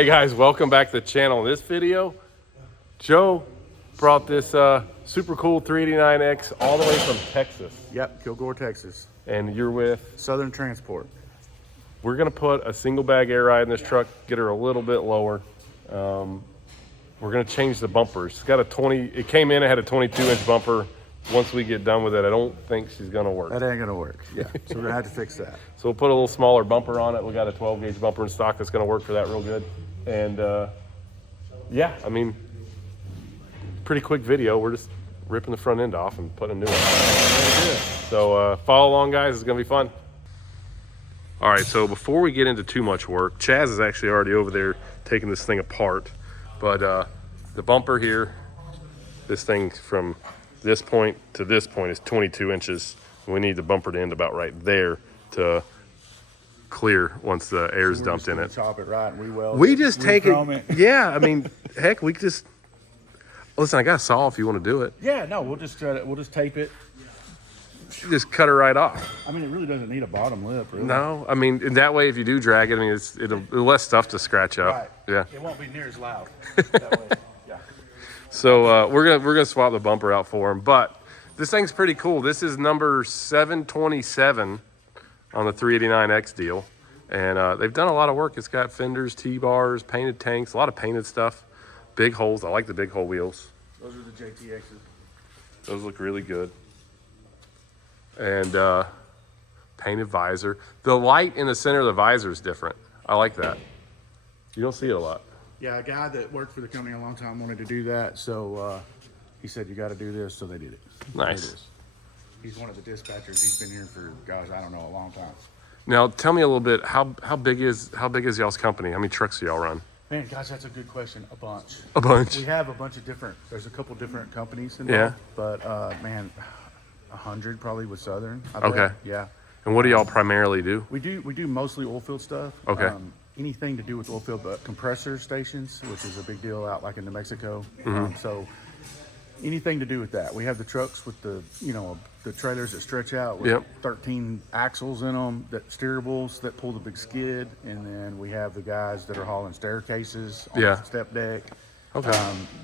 Hey guys, welcome back to the channel. In this video, Joe brought this super cool 389X all the way from Texas. Yep, Kilgore, Texas. And you're with? Southern Transport. We're gonna put a single bag air ride in this truck, get her a little bit lower. We're gonna change the bumpers. It's got a 20, it came in, it had a 22-inch bumper. Once we get done with it, I don't think she's gonna work. That ain't gonna work, yeah. So we're gonna have to fix that. So we'll put a little smaller bumper on it. We got a 12-gauge bumper in stock that's gonna work for that real good. And yeah, I mean, pretty quick video. We're just ripping the front end off and putting a new one. So follow along, guys. It's gonna be fun. All right, so before we get into too much work, Chaz is actually already over there taking this thing apart. But the bumper here, this thing from this point to this point is 22 inches. We need the bumper to end about right there to clear once the air's dumped in it. Chop it right and re-weld We it. just take it. Re-chrome Yeah, I mean, heck, we could just listen. I got a saw if you want to do it. Yeah, no, we'll just tape it. Just cut it right off. I mean, it really doesn't need a bottom lip, really. No, I mean, in that way, if you do drag it, I mean, it'll less stuff to scratch up. Right. Yeah. It won't be near as loud. That way. Yeah. So we're gonna swap the bumper out for him, but this thing's pretty cool. This is number 727 on the 389X deal, and they've done a lot of work. It's got fenders, T-bars, painted tanks, a lot of painted stuff, big holes. I like the big hole wheels. Those are the JTXs. Those look really good. And painted visor. The light in the center of the visor is different. I like that. You don't see it a lot. Yeah, a guy that worked for the company a long time wanted to do that, so he said, you got to do this, so they did it. Nice. There it is. He's one of the dispatchers. He's been here for, gosh, I don't know, a long time. Now, tell me a little bit. How big is y'all's company? How many trucks do y'all run? Man, gosh, that's a good question. A bunch. A bunch. We have a bunch of different. There's a couple different companies involved. Yeah. But man, 100 probably with Southern. I Okay. bet. Yeah. And what do y'all primarily do? We do mostly oil field stuff. Okay. Anything to do with oil field, but compressor stations, which is a big deal out like in New Mexico. So anything to do with that. We have the trucks with the the trailers that stretch out with 13 axles in them, that steerables that pull the big skid, and then we have the guys that are hauling staircases on the step deck. Okay.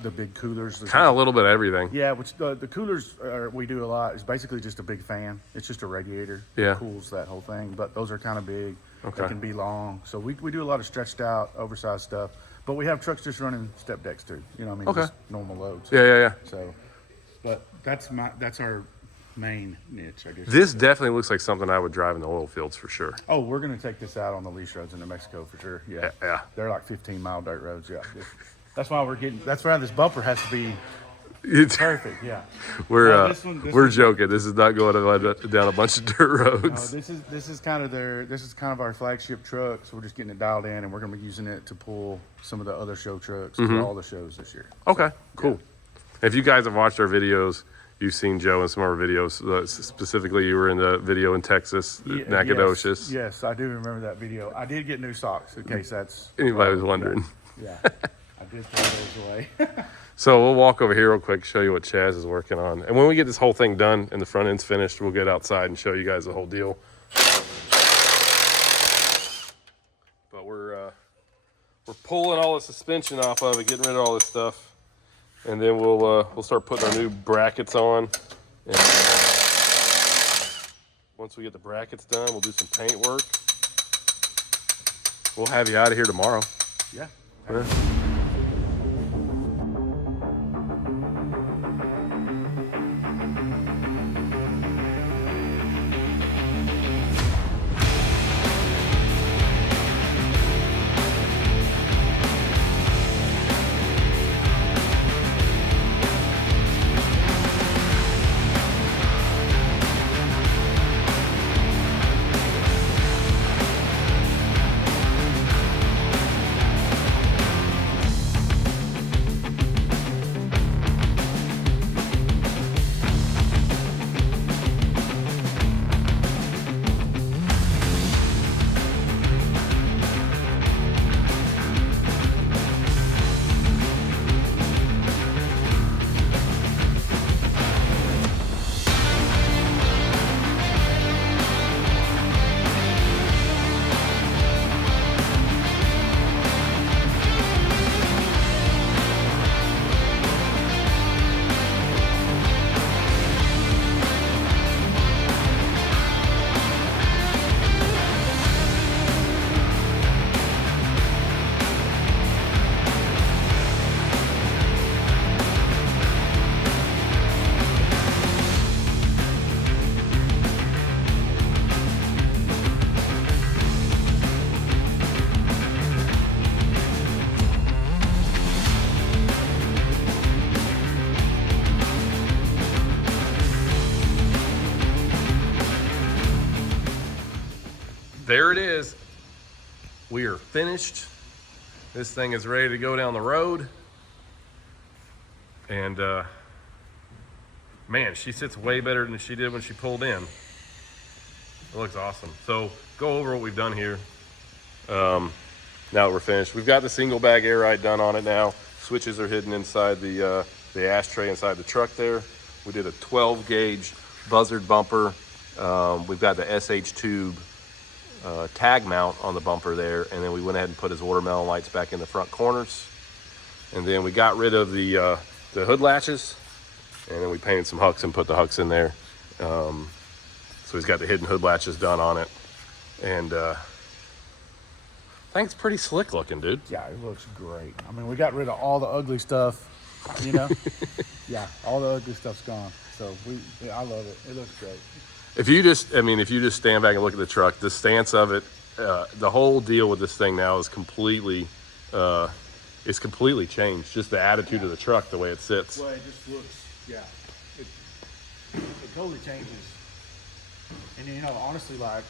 The big coolers. Kind of a little bit of everything. Yeah, which the coolers we do a lot. It's basically just a big fan. It's just a radiator. Yeah. That cools that whole thing. But those are kind of big. Okay. They can be long. So we do a lot of stretched out, oversized stuff. But we have trucks just running step decks too. You know what I mean? Okay. Just normal loads. Yeah. So, but that's our main niche, I guess. This definitely looks like something I would drive in the oil fields for sure. Oh, we're gonna take this out on the lease roads in New Mexico for sure. Yeah. Yeah. They're like 15-mile dirt roads. Yeah. That's why that's why this bumper has to be perfect. Yeah. We're joking. This is not going down a bunch of dirt roads. No, this is kind of our flagship truck. So we're just getting it dialed in, and we're gonna be using it to pull some of the other show trucks for all the shows this year. Okay, cool. If you guys have watched our videos, you've seen Joe in some of our videos. Specifically, you were in the video in Texas, Nacogdoches. Yes, I do remember that video. I did get new socks in case that's anybody was wondering. Yeah, I did throw those away. So we'll walk over here real quick, show you what Chaz is working on. And when we get this whole thing done and the front end's finished, we'll get outside and show you guys the whole deal. But we're pulling all the suspension off of it, getting rid of all this stuff. And then we'll start putting our new brackets on. And once we get the brackets done, we'll do some paint work. We'll have you out of here tomorrow. Yeah. there it is. We are finished. This thing is ready to go down the road. And man, she sits way better than she did when she pulled in. It looks awesome. So go over what we've done here. Now that we're finished, we've got the single bag air ride done on it now. Switches are hidden inside the ashtray inside the truck there. We did a 12 gauge buzzard bumper. We've got the SH tube tag mount on the bumper there, and then we went ahead and put his watermelon lights back in the front corners. And then we got rid of the hood latches, and then we painted some hucks and put the hucks in there. So he's got the hidden hood latches done on it, and I think it's pretty slick looking, dude. Yeah, it looks great. I mean, we got rid of all the ugly stuff, you know. Yeah, all the ugly stuff's gone. So I love it. It looks great. If you just stand back and look at the truck, the stance of it, the whole deal with this thing now is completely changed. Just the attitude of the truck, the way it sits. Well, it just looks, it totally changes. And you know, honestly, like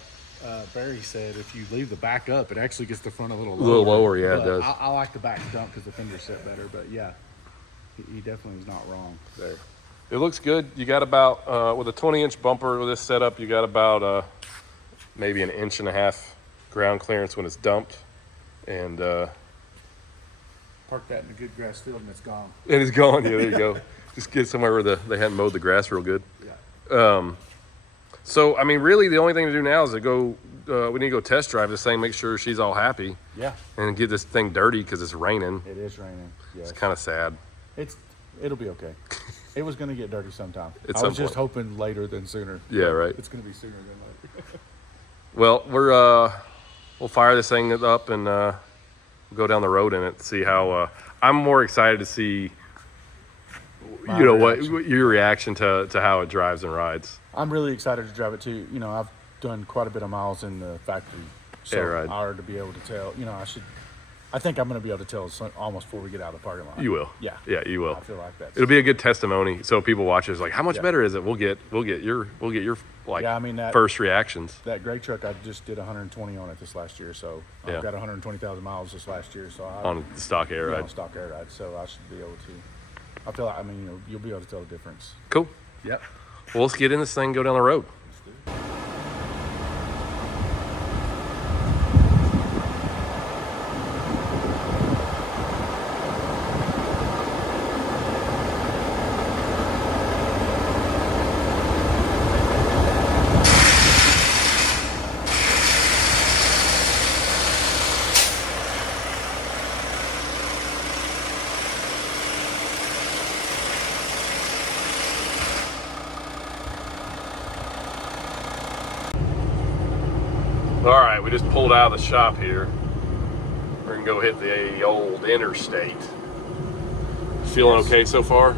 Barry said, if you leave the back up, it actually gets the front a little lower. Yeah, but it does. I like the back dump because the fenders sit better. But yeah, he definitely is not wrong there. It looks good. You got about, with a 20-inch bumper with this setup, you got about maybe 1.5 inches ground clearance when it's dumped. And park that in a good grass field and it's gone. it is gone. Yeah, there you go. Just get somewhere where they hadn't mowed the grass real good. Yeah. So, I mean, really the only thing to do now is to go, we need to go test drive this thing, make sure she's all happy. Yeah. And get this thing dirty because it's raining. It is raining. Yes. It's kind of sad. It'll be okay. It was going to get dirty sometime. At I some was just point. hoping later than sooner. Yeah, right. It's going to be sooner than later. Well, we'll fire this thing up and go down the road in it. See how I'm more excited to see, My what your reaction to how it drives and rides. I'm really excited to drive it too. You know, I've done quite a bit of miles in the factory, so Yeah, right. I ought to be able to tell. You know, I think I'm going to be able to tell almost before we get out of the parking lot. You will. Yeah. Yeah, you will. I feel like that. It'll be a good testimony. So people watch it's like, how much Yeah. better is it? We'll get your like Yeah, I mean, first reactions. That gray truck, I just did 120 on it this last year, so Yeah. I've got 120,000 miles this last year. So On the stock air ride. on stock air ride, so I should be able to. I feel like, I mean, you'll be able to tell the difference. Cool. Yep. Well, let's get in this thing and go down the road. All right, we just pulled out of the shop here. We're gonna go hit the old interstate. Feeling okay so far?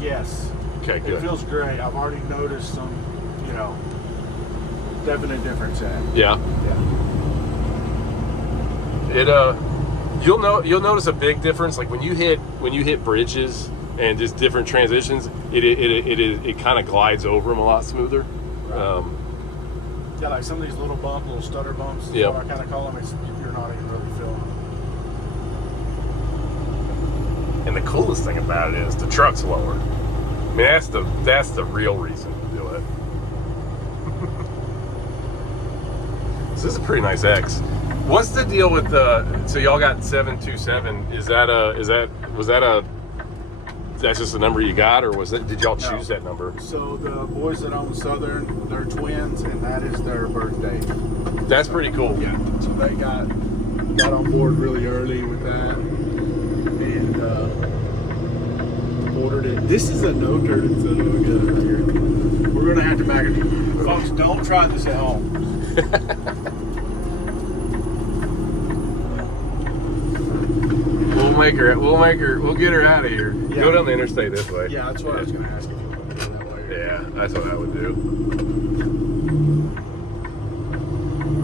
Yes. Okay, It good. feels great. I've already noticed some, definite difference in it. Yeah. Yeah. It you'll notice a big difference like when you hit bridges and just different transitions. It kind of glides over them a lot smoother. Right. Yeah, like some of these little stutter bumps, is Yep. what I kind of call them, you're not even really feeling them. And the coolest thing about it is the truck's lower. I mean, that's the real reason to do it. So this is a pretty nice X. What's the deal with so y'all got 727? That's just the number you got, or did y'all choose that number? So the boys that own Southern, they're twins, and that is their birthday. That's pretty cool. Yeah, so they got on board really early with that, and ordered it. This is a no-turning son of a gun right here. We're gonna have to back it. Folks, don't try this at home. We'll get her out of here. Yeah. Go down the interstate this way. Yeah, that's what I was gonna ask if you want to go that way. Yeah, that's what I would do.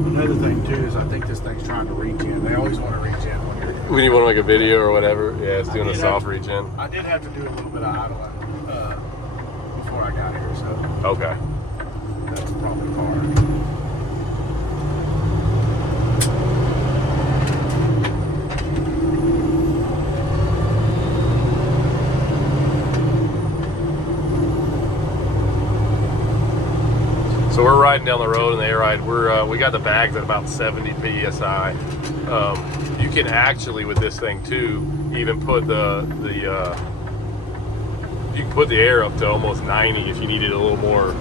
Another thing too is I think this thing's trying to reach in. They always want to reach in when you're. When you want to make a video or whatever, yeah, it's doing a did soft have- reach in. I did have to do a little bit of idling before I got here, so Okay. that's probably hard. riding down the road in the Airride, we got the bags at about 70 psi. You can actually, with this thing too, even put you can put the air up to almost 90 if you needed a little more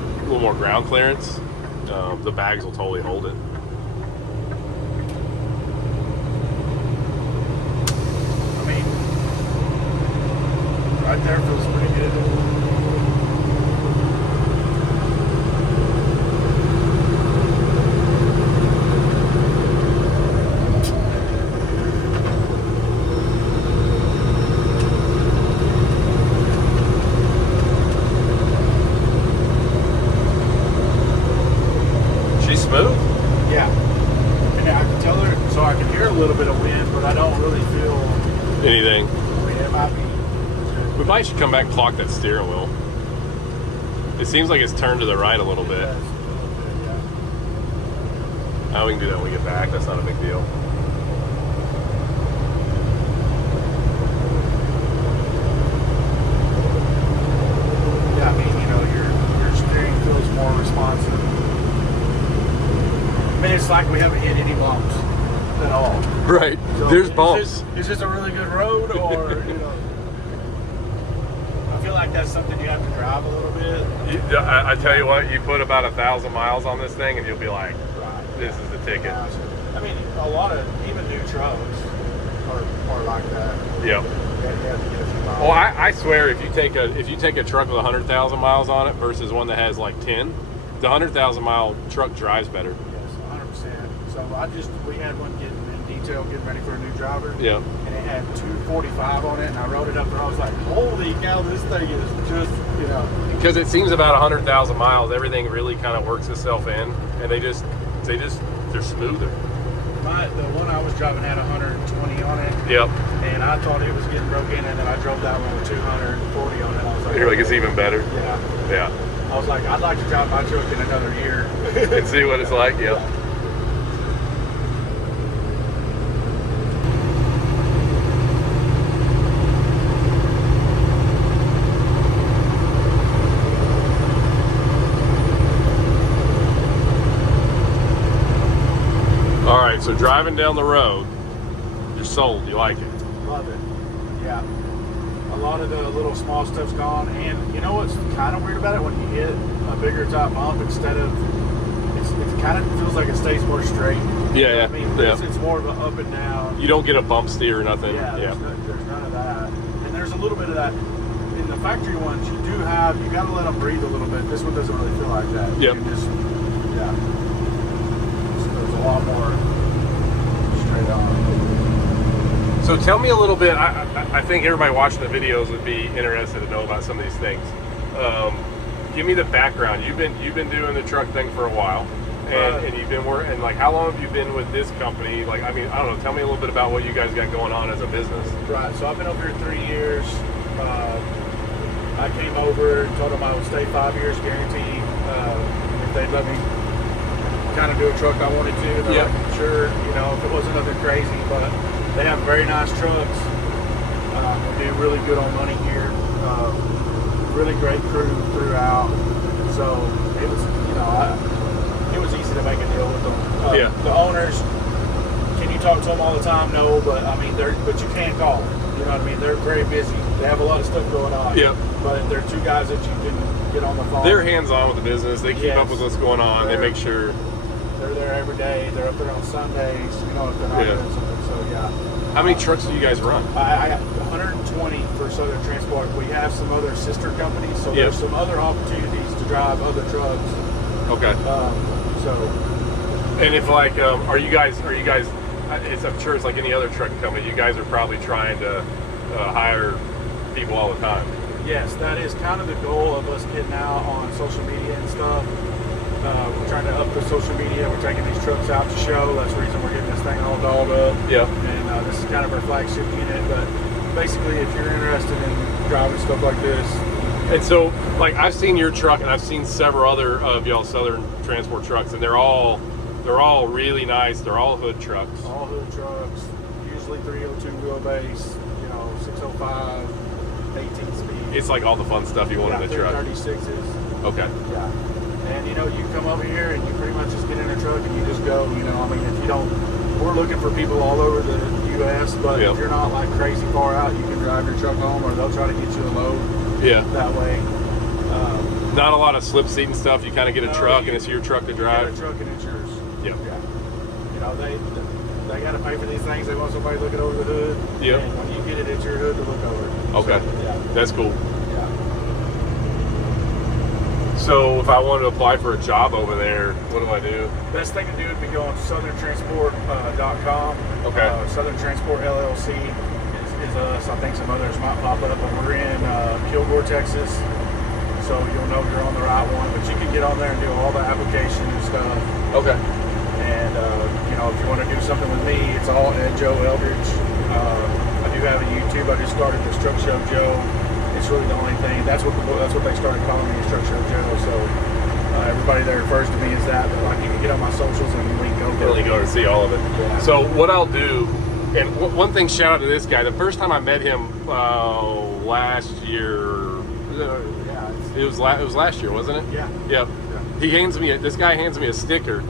ground clearance. The bags will totally hold it. I mean, right there feels pretty good. Smooth? Yeah. And I can tell her, so I can hear a little bit of wind, but I don't really feel Anything. I mean, it might be. We probably should come back and clock that steering wheel. It seems like it's turned to the right a little bit. Yes, a little bit, yeah. We can do that when we get back. That's not a big deal. Yeah, I mean, you know, your steering feels more responsive. I mean, it's like we haven't hit any bumps at all. Right. So There's bumps. Is this a really good road, or you know? I feel like that's something you have to drive a little bit. I tell you what, you put about 1,000 miles on this thing and you'll be like, Right. this is the ticket. I mean, a lot of even new trucks are like that. Yep. You have to get a few miles. Well, I swear, if you take a truck with 100,000 miles on it versus one that has like 10, the 100,000 mile truck drives better. Yes, 100%. So we had one getting ready for a new driver. Yeah. And it had 245 on it, and I wrote it up, and I was like, holy cow, this thing is just, you know. Because it seems about 100,000 miles, everything really kind of works itself in, and they're smoother. The one I was driving had 120 on it. Yep. And I thought it was getting broken, and then I drove that one with 240 on it. I was like, You're like, it's even better. Yeah. Yeah. I was like, I'd like to drive my truck in another year. And see what it's like. Yep. All right, so driving down the road, you're sold. You like it? Love it. Yeah. A lot of the little small stuff's gone, and you know what's kind of weird about it? When you hit a bigger top bump, instead of it kind of feels like it stays more straight. Yeah, yeah. I mean, Yeah. it's more of an up and down. You don't get a bump steer or nothing. Yeah, Yeah. there's none of that, and there's a little bit of that in the factory ones. You got to let them breathe a little bit. This one doesn't really feel like that. Yep. You just, yeah. So there's a lot more straight on. So tell me a little bit. I think everybody watching the videos would be interested to know about some of these things. Give me the background. You've been doing the truck thing for a while, and you've been working. And like, how long have you been with this company? Like, I mean, I don't know. Tell me a little bit about what you guys got going on as a business. Right. So I've been over here 3 years. I came over and told them I would stay 5 years guaranteed if they'd let me kind of do a truck I wanted to. They're like, sure, you know, if it wasn't nothing crazy, but they have very nice trucks. We do really good on money here. Really great crew throughout. So it was, you know, it was easy to make a deal with them. The owners, can you talk to them all the time? No, but I mean, but you can call them. You know what I mean? They're very busy. They have a lot of stuff going on. Yeah. But they're two guys that you can get on the phone. They're hands-on with the business. They keep up with what's going on. They make sure. They're there every day. They're up there on Sundays. You know, if they're not doing something. So yeah. How many trucks do you guys run? I got 120 for Southern Transport. We have some other sister companies, so there's some other opportunities to drive other trucks. Okay. And if like, are you guys? I'm sure it's like any other trucking company. You guys are probably trying to hire people all the time. Yes, that is kind of the goal of us getting out on social media and stuff. We're trying to up the social media. We're taking these trucks out to show. That's the reason we're getting this thing all dolled up. Yeah. And this is kind of our flagship unit. But basically, if you're interested in driving stuff like this. And so, like, I've seen your truck, and I've seen several other of y'all Southern Transport trucks, and they're all really nice. They're all hood trucks. All hood trucks. Usually 302 wheelbase. You know, 605, 18 speed. It's like all the fun stuff you want in a truck. 36s. Okay. Yeah. And you know, you come over here and you pretty much just get in a truck and you just go. You know, I mean, if you don't, we're looking for people all over the U.S. But if you're not like crazy far out, you can drive your truck home, or they'll try to get you a load. Yeah. That way. Not a lot of slip seat and stuff. You kind of get a truck, and it's your truck to drive. You get a truck and it's yours. Yep. Yeah. You know, they got to pay for these things. They want somebody looking over the hood. Yep. And when you get it, it's your hood to look over. Okay. So, yeah. That's cool. Yeah. So if I wanted to apply for a job over there, what do I do? Best thing to do would be go on southerntransport.com. Okay. Southern Transport LLC is us. I think some others might pop up, but we're in Kilgore, Texas. So you'll know you're on the right one. But you can get on there and do all the application and stuff. Okay. And you know, if you want to do something with me, it's all at Joe Eldridge. I do have a YouTube. I just started this Truck Show Joe. It's really the only thing. That's what they started calling me, is Truck Show Joe. So everybody that refers to me as that. But like, you can get on my socials and link over. Really go to see all of it. Yeah. So what I'll do, and one thing, shout out to this guy. The first time I met him last year. It was last year, wasn't it? Yeah. Yep. Yeah. This guy hands me a sticker,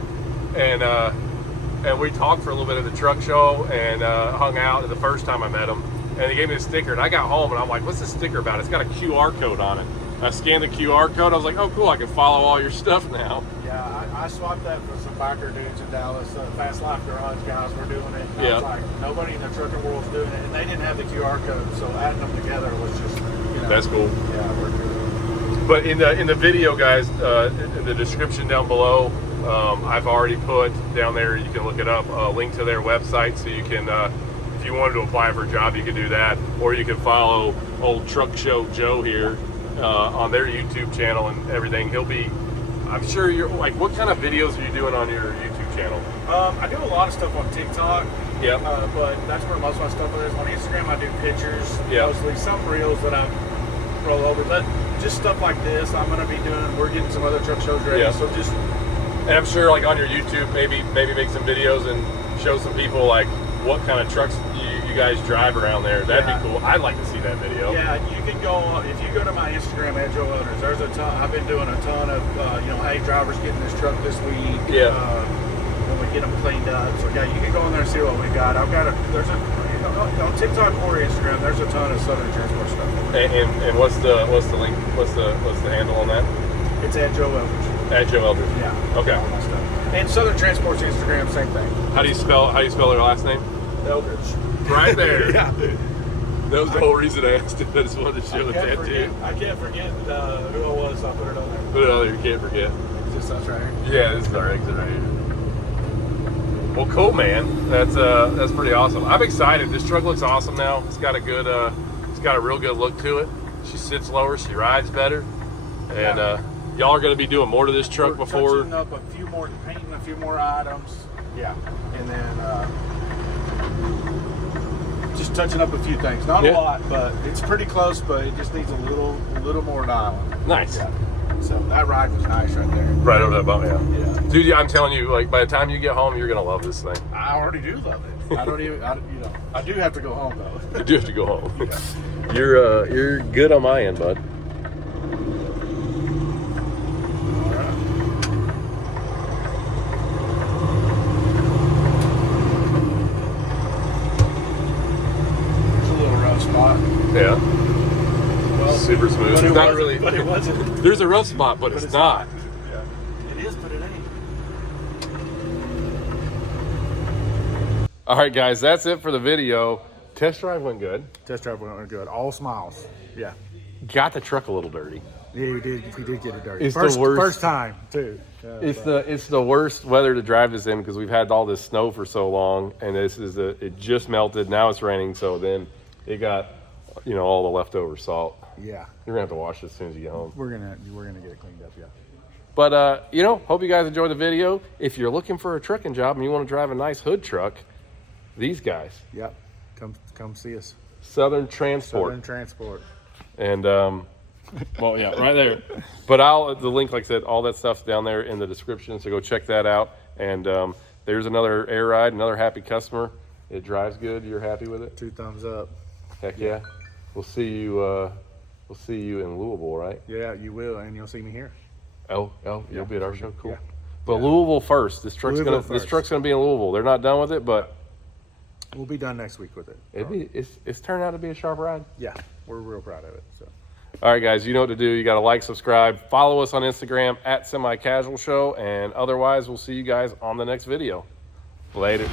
and we talked for a little bit at the truck show and hung out the first time I met him. And he gave me a sticker, and I got home and I'm like, "What's this sticker about?" It's got a QR code on it. I scanned the QR code. I was like, "Oh, cool! I can follow all your stuff now." Yeah, I swapped that for some biker dudes in Dallas. Fast Life Garage guys were doing it. And I was like, nobody in the trucking world's doing it, and they didn't have the QR code, so adding them together was just, you know. That's cool. Yeah, we're good. But in the video, guys, in the description down below, I've already put down there, you can look it up, a link to their website, so you can, if you wanted to apply for a job, you can do that, or you can follow old Truck Show Joe here on their YouTube channel and everything. He'll be, I'm sure you're, like, what kind of videos are you doing on your YouTube channel? I do a lot of stuff on TikTok. Yep. But that's where most of my stuff is. On Instagram, I do pictures, mostly, some reels that I roll over, but just stuff like this I'm going to be doing. We're getting some other truck shows ready, so just. And I'm sure, like, on your YouTube, maybe make some videos and show some people like what kind of trucks you guys drive around there. That'd be cool. I'd like to see that video. Yeah, you can go if you go to my Instagram at Joe Eldridge. There's a ton. I've been doing a ton of you know, hey, drivers getting this truck this week. Yeah. When we get them cleaned up. So yeah, you can go in there and see what we got. There's a on TikTok or Instagram. There's a ton of Southern Transport stuff. And what's the link? What's the handle on that? It's at Joe Eldridge. At Joe Eldridge. Yeah. Okay. All my stuff. And Southern Transport's Instagram, same thing. How do you spell their last name? Eldridge. Right there. Yeah. That was the whole reason I asked it. I just wanted to show the tattoo. I can't forget who I was, so I put it on there. Put it on there. You can't forget. It's just us right here. Yeah, this is our exit right here. Well, cool, man. That's pretty awesome. I'm excited. This truck looks awesome now. It's got a good, it's got a real good look to it. She sits lower. She rides better. And y'all are going to be doing more to this truck before. Touching up painting a few more items. Yeah, and then just touching up a few things. Not a lot, but it's pretty close. But it just needs a little more dialing. Nice. Yeah. So that ride was nice right there. Right over that bump, yeah. Yeah. Dude, I'm telling you, like, by the time you get home, you're gonna love this thing. I already do love it. I do have to go home though. You do have to go home. Yeah. You're good on my end, bud. All right. There's a little rough spot. Yeah. Well, Super smooth. But It's not wasn't- really. But it wasn't. There's a rough spot, but it's not. Yeah. It is, but it ain't. All right, guys, that's it for the video. Test drive went good. Test drive went good. All smiles. Yeah. Got the truck a little dirty. Yeah, he did get it dirty. It's the worst. First time, too. It's the worst weather to drive this in because we've had all this snow for so long, and it just melted. Now it's raining, so then it got, all the leftover salt. Yeah. You're gonna have to wash it as soon as you get home. We're gonna get it cleaned up, yeah. But hope you guys enjoyed the video. If you're looking for a trucking job and you want to drive a nice hood truck, these guys. Yep. Come see us. Southern Transport. Southern Transport. And well, yeah, right there. But the link, like I said, all that stuff's down there in the description, so go check that out. And there's another air ride, another happy customer. It drives good. You're happy with it? 2 thumbs up. Heck yeah. We'll see you in Louisville, right? Yeah, you will, and you'll see me here. Oh, you'll be at our show. Cool. Yeah. But Louisville first. This truck's Louisville gonna first. be in Louisville. They're not done with it, but We'll be done next week with it. it's turned out to be a sharp ride. Yeah, we're real proud of it. So. All right, guys, you know what to do. You got to like, subscribe, follow us on Instagram at Semi Casual Show, and otherwise, we'll see you guys on the next video. Later.